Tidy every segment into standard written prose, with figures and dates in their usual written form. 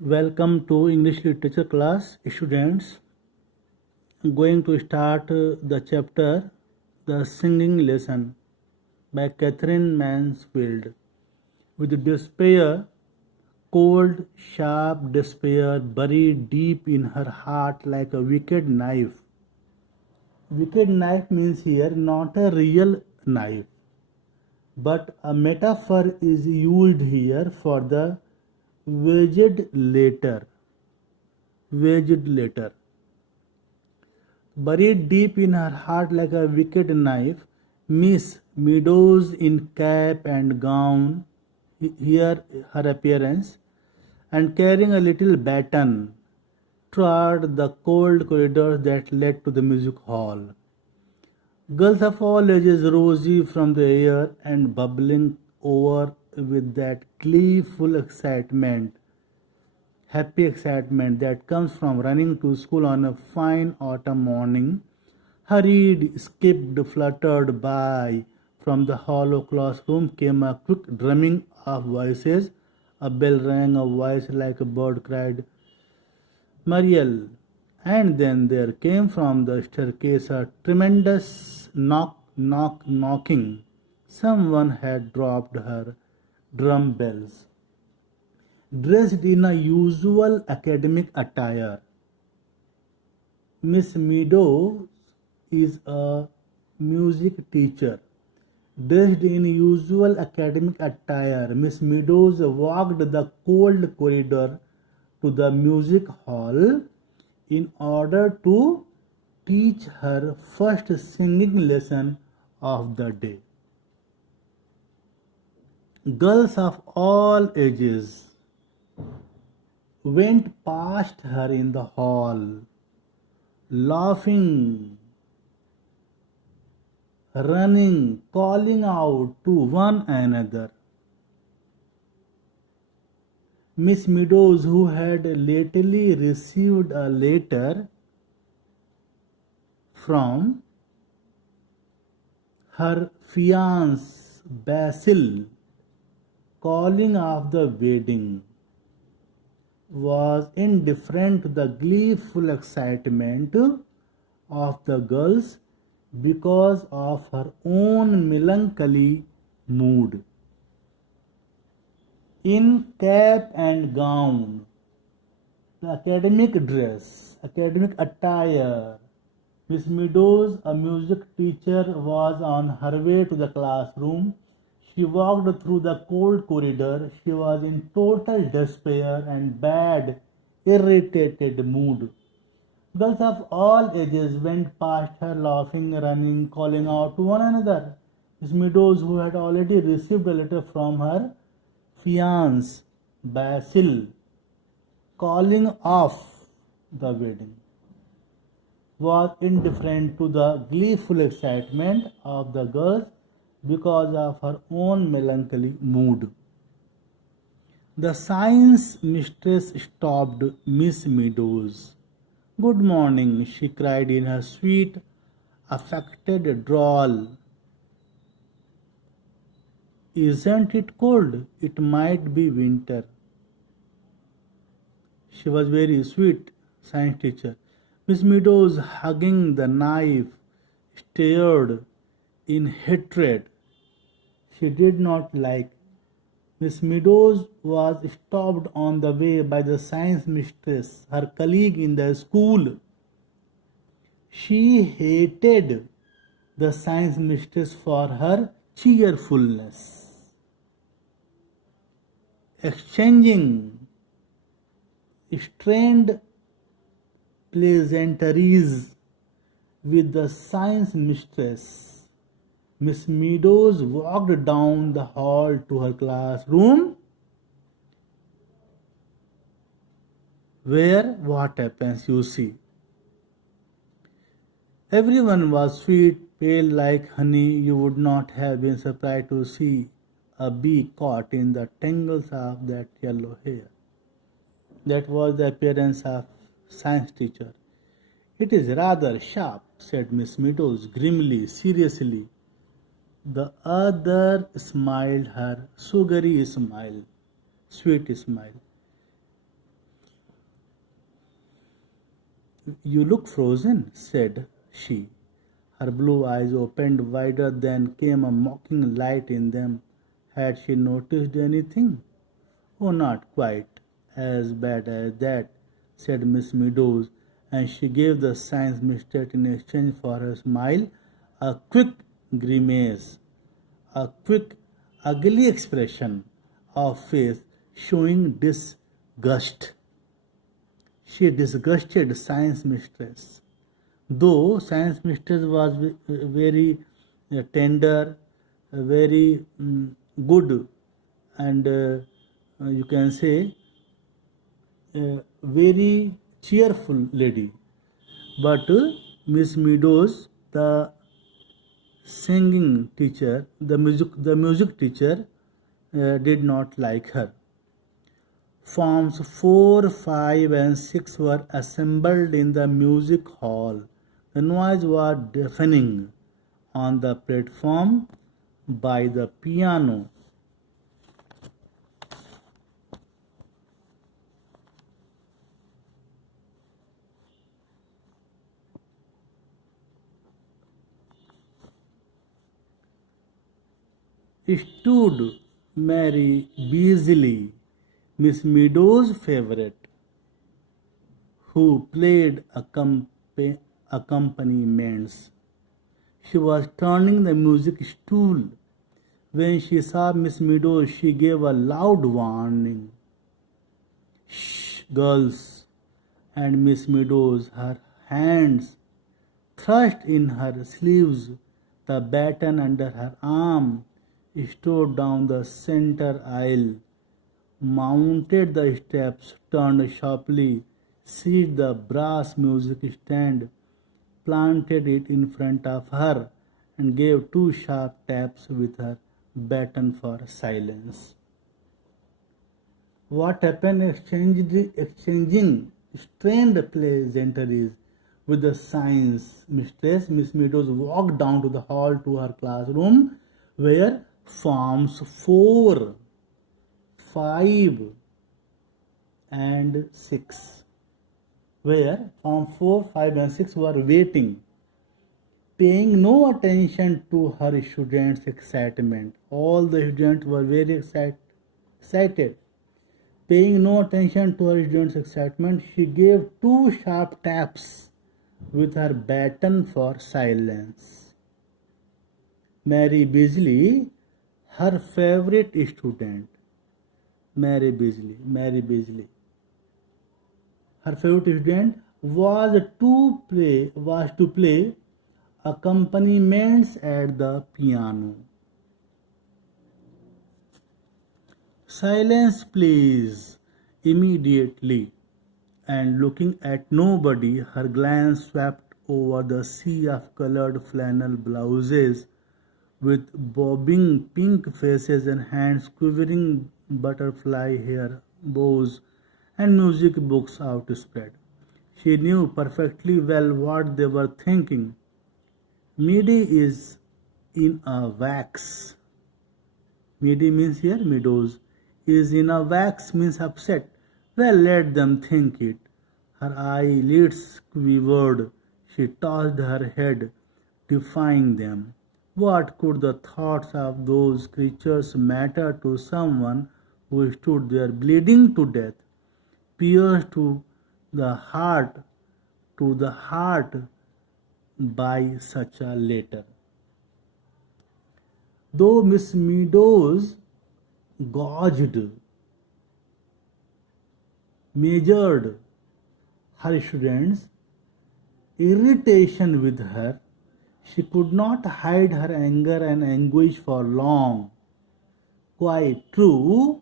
Welcome to English literature class, students. I'm going to start the chapter The Singing Lesson by Catherine Mansfield. With despair, cold, sharp despair buried deep in her heart like a wicked knife. Wicked knife means here not a real knife, but a metaphor is used here for the wedged letter. Wedged letter. Buried deep in her heart like a wicked knife, Miss Meadows in cap and gown, here her appearance, and carrying a little baton, trod the cold corridors that led to the music hall. Girls of all ages rosy from the air and bubbling over with that gleeful excitement, happy excitement that comes from running to school on a fine autumn morning, hurried, skipped, fluttered by. From the hollow classroom came a quick drumming of voices. A bell rang, a voice like a bird cried, Mariel. And then there came from the staircase a tremendous knocking. Someone had dropped her drum bells. Dressed in a usual academic attire, Miss Meadows is a music teacher. Dressed in usual academic attire, Miss Meadows walked the cold corridor to the music hall in order to teach her first singing lesson of the day. Girls of all ages went past her in the hall, laughing, running, calling out to one another. Miss Meadows, who had lately received a letter from her fiancé Basil calling off the wedding, was indifferent to the gleeful excitement of the girls because of her own melancholy mood. In cap and gown, the academic dress, academic attire, Miss Meadows, a music teacher, was on her way to the classroom. She walked through the cold corridor. She was in total despair and bad, irritated mood. Girls of all ages went past her, laughing, running, calling out to one another. Miss Meadows, who had already received a letter from her fiancé, Basil, calling off the wedding, was indifferent to the gleeful excitement of the girls because of her own melancholy mood. The science mistress stopped Miss Meadows. Good morning, she cried in her sweet, affected drawl. Isn't it cold? It might be winter. She was very sweet, science teacher. Miss Meadows, hugging the knife, stared in hatred. She did not like. Miss Meadows was stopped on the way by the science mistress, her colleague in the school. She hated the science mistress for her cheerfulness. Exchanging strained pleasantries with the science mistress, Miss Meadows walked down the hall to her classroom, where what happens, you see. Everyone was sweet, pale like honey. You would not have been surprised to see a bee caught in the tangles of that yellow hair. That was the appearance of science teacher. It is rather sharp, said Miss Meadows grimly, seriously. The other smiled her sugary smile, sweet smile. You look frozen, said she. Her blue eyes opened wider, then came a mocking light in them. Had she noticed anything? Oh, not quite as bad as that, said Miss Meadows, and she gave the science mistress in exchange for her smile a quick grimace, a quick, ugly expression of face showing disgust. She disgusted science mistress. Though science mistress was very tender, very good, and you can say very cheerful lady. But Miss Meadows, the singing teacher, the music teacher, did not like her. Forms 4, 5, and 6 were assembled in the music hall. The noise was deafening. On the platform by the piano, stood Mary Beasley, Miss Meadows' favorite, who played accompaniments. She was turning the music stool. When she saw Miss Meadows, she gave a loud warning. Shh, girls! And Miss Meadows, her hands thrust in her sleeves, the baton under her arm, strode down the center aisle, mounted the steps, turned sharply, seized the brass music stand, planted it in front of her, and gave two sharp taps with her baton for silence. What happened? Exchanging strained pleasantries with the science mistress, Miss Meadows walked down to the hall to her classroom where forms 4, 5, and 6 where Form 4, 5, and 6 were waiting, paying no attention to her students' excitement. All the students were very excited. Paying no attention to her students' excitement, she gave two sharp taps with her baton for silence. Mary Beasley, her favorite student, Mary Beasley. Her favorite student was to play accompaniments at the piano. Silence, please, immediately. And looking at nobody, her glance swept over the sea of colored flannel blouses with bobbing pink faces and hands quivering butterfly hair bows and music books outspread. She knew perfectly well what they were thinking. Meady is in a wax. Meady means here Meadows. Is in a wax means upset. Well, let them think it. Her eyelids quivered. She tossed her head, defying them. What could the thoughts of those creatures matter to someone who stood there bleeding to death, pierced the heart, to the heart by such a letter? Though Miss Meadows gauged, measured her students' irritation with her, she could not hide her anger and anguish for long. Quite true.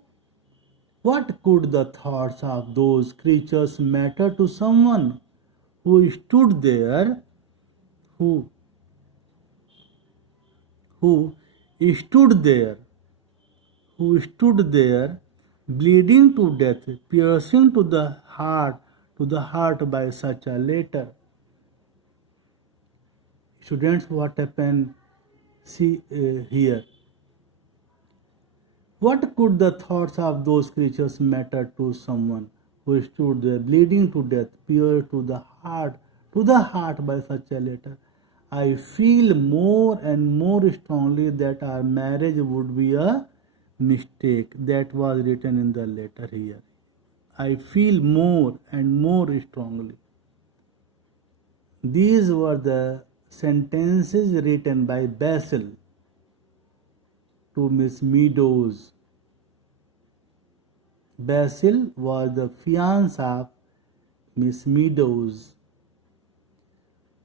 What could the thoughts of those creatures matter to someone who stood there, who who stood there, who stood there, bleeding to death, piercing to the heart by such a letter? Students, what happened? See here. What could the thoughts of those creatures matter to someone who stood there bleeding to death, pierced to the heart to the heart by such a letter. I feel more and more strongly that our marriage would be a mistake. That was written in the letter here. I feel more and more strongly. These were the sentences written by Basil to Miss Meadows. Basil was the fiance of Miss Meadows.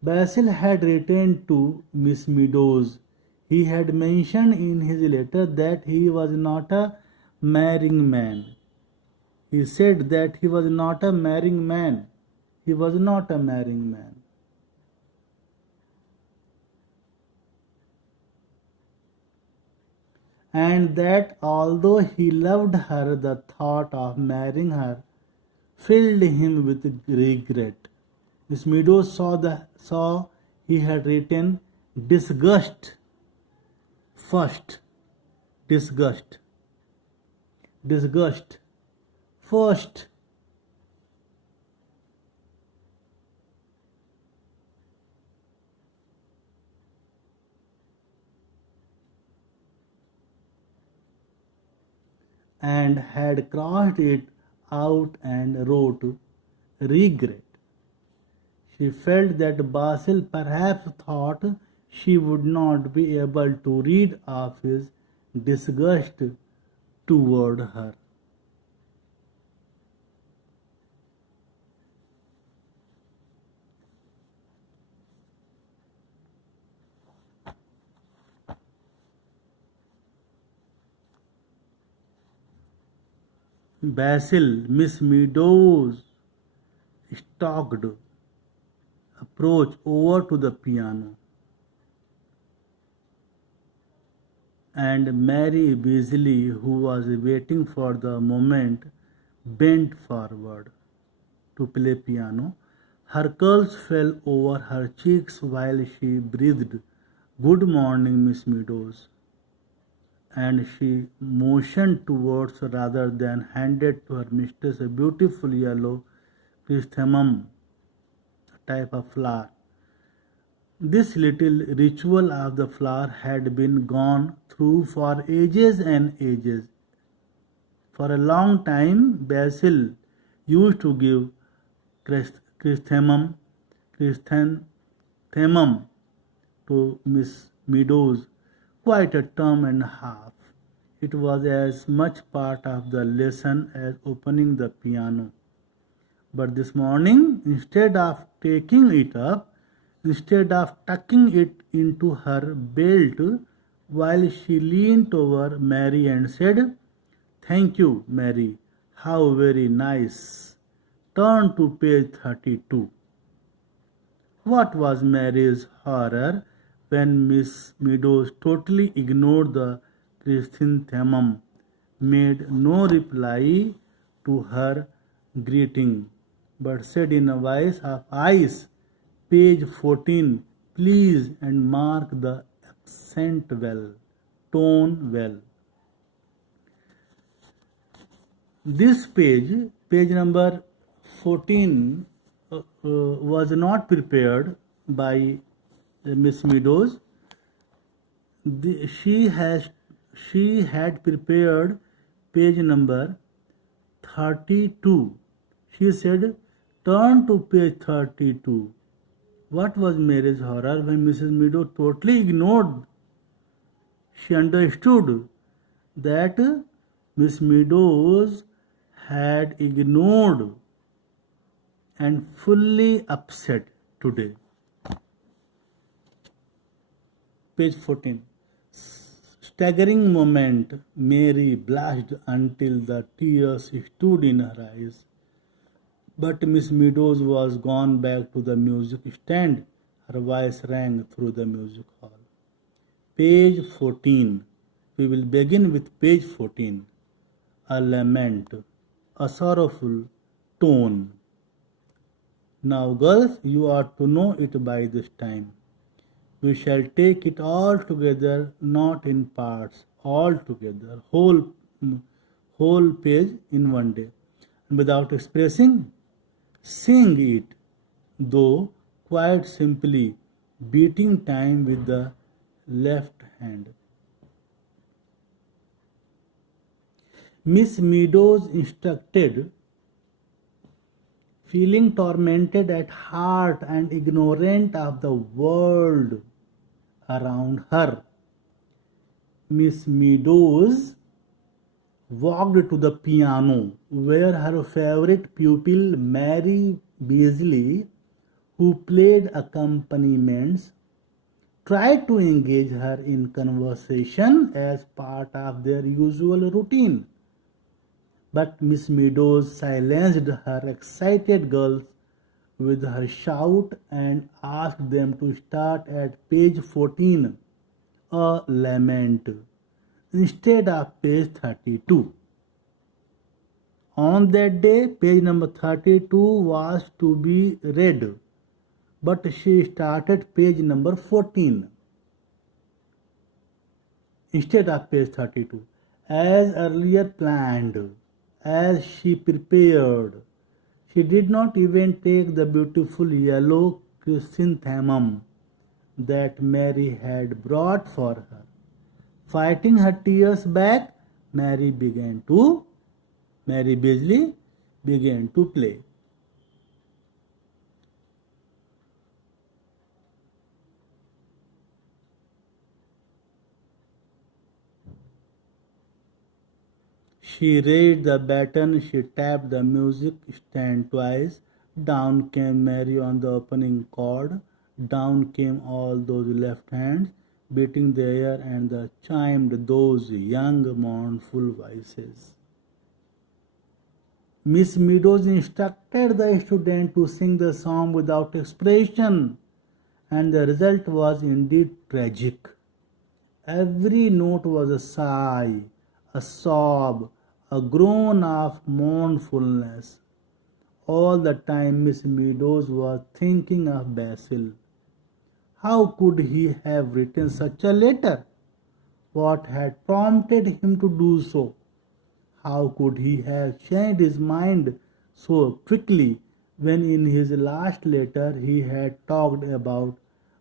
Basil had written to Miss Meadows. He had mentioned in his letter that he was not a marrying man. He said that he was not a marrying man. He was not a marrying man. And that although he loved her, the thought of marrying her filled him with regret. Miss Meadows saw he had written disgust first, disgust, disgust first. And had crossed it out and wrote regret. She felt that Basil perhaps thought she would not be able to read of his disgust toward her. Basil, Miss Meadows stalked, approached over to the piano, and Mary Beasley, who was waiting for the moment, bent forward to play piano. Her curls fell over her cheeks while she breathed, "Good morning, Miss Meadows," and she motioned towards rather than handed to her mistress a beautiful yellow chrysanthemum, a type of flower. This little ritual of the flower had been gone through for ages and ages. For a long time, Basil used to give chrysanthemum to Miss Meadows quite a term and a half. It was as much part of the lesson as opening the piano. But this morning, instead of taking it up, instead of tucking it into her belt, while she leaned over Mary and said, "Thank you, Mary. How very nice." Turn to page 32. What was Mary's horror when Miss Meadows totally ignored the chrysanthemum, made no reply to her greeting, but said in a voice of ice, "Page 14, please, and mark the accent well, tone well." This page number 14, was not prepared by Miss Meadows. She had prepared page number 32. She said, "Turn to page 32." What was Mary's horror when Mrs. Meadows totally ignored? She understood that Miss Meadows had ignored and fully upset today. Page 14. Staggering moment. Mary blushed until the tears stood in her eyes. But Miss Meadows was gone back to the music stand. Her voice rang through the music hall. Page 14. We will begin with page 14. A lament, a sorrowful tone. Now, girls, you are to know it by this time. We shall take it all together, not in parts, all together, whole page in one day. And without expressing, sing it, though quite simply beating time with the left hand. Miss Meadows instructed, feeling tormented at heart and ignorant of the world around her. Miss Meadows walked to the piano where her favorite pupil Mary Beasley, who played accompaniments, tried to engage her in conversation as part of their usual routine. But Miss Meadows silenced her excited girls with her shout and asked them to start at page 14, a lament, instead of page 32. On that day, page number 32 was to be read, but she started page number 14 instead of page 32, as earlier planned. As she prepared, she did not even take the beautiful yellow chrysanthemum that Mary had brought for her. Fighting her tears back, Mary Beasley began to play. She raised the baton, she tapped the music stand twice. Down came Mary on the opening chord. Down came all those left hands, beating the air and chimed those young, mournful voices. Miss Meadows instructed the student to sing the song without expression, and the result was indeed tragic. Every note was a sigh, a sob, a groan of mournfulness. All the time Miss Meadows was thinking of Basil. How could he have written such a letter? What had prompted him to do so? How could he have changed his mind so quickly when in his last letter he had talked about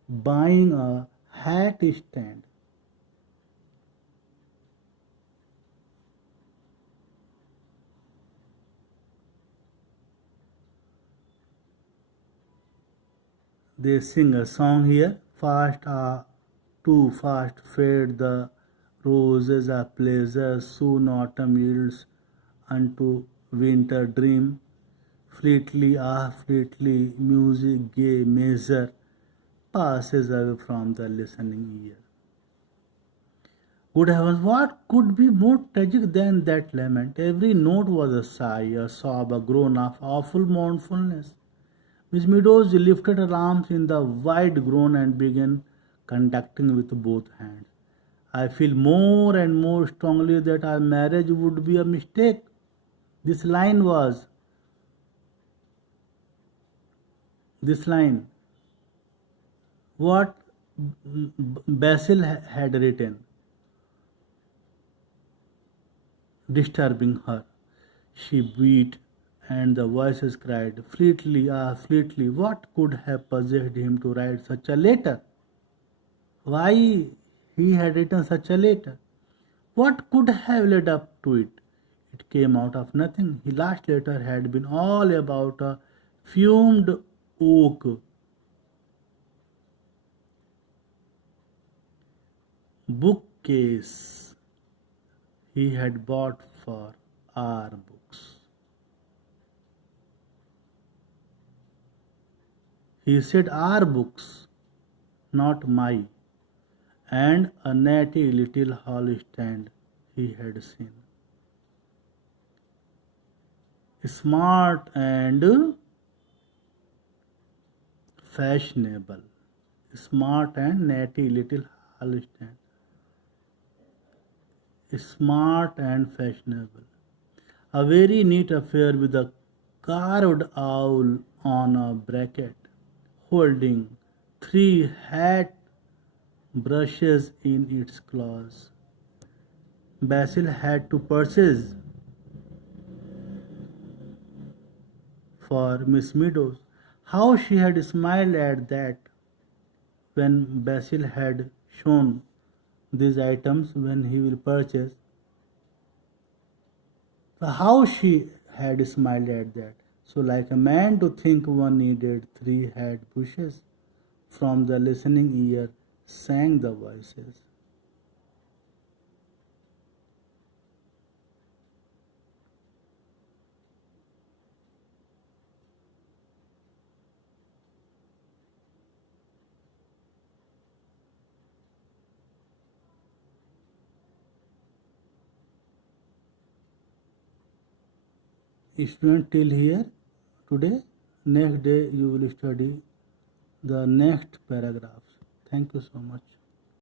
buying a hat stand? They sing a song here. Fast too fast fade the roses of pleasure, soon autumn yields unto winter dream. Fleetly, fleetly, music gay measure passes away from the listening ear. Good heavens, what could be more tragic than that lament? Every note was a sigh, a sob, a groan of awful mournfulness. Miss Meadows lifted her arms in the wide groan and began conducting with both hands. I feel more and more strongly that our marriage would be a mistake. This line was, this line, what Basil had written, disturbing her. She beat, and the voices cried, Fleetly, Fleetly, what could have possessed him to write such a letter? Why he had written such a letter? What could have led up to it? It came out of nothing. His last letter had been all about a fumed oak bookcase he had bought for our books. He said our books, not my, and a natty little hall stand he had seen. Smart and fashionable. Smart and natty little hall stand. Smart and fashionable. A very neat affair with a carved owl on a bracket, holding 3 hat brushes in its claws. Basil had to purchase for Miss Meadows. How she had smiled at that when Basil had shown these items when he will purchase. So how she had smiled at that. So, like a man to think one needed three head bushes, from the listening ear sang the voices. Student, till here today. Next day you will study the next paragraphs. Thank you so much.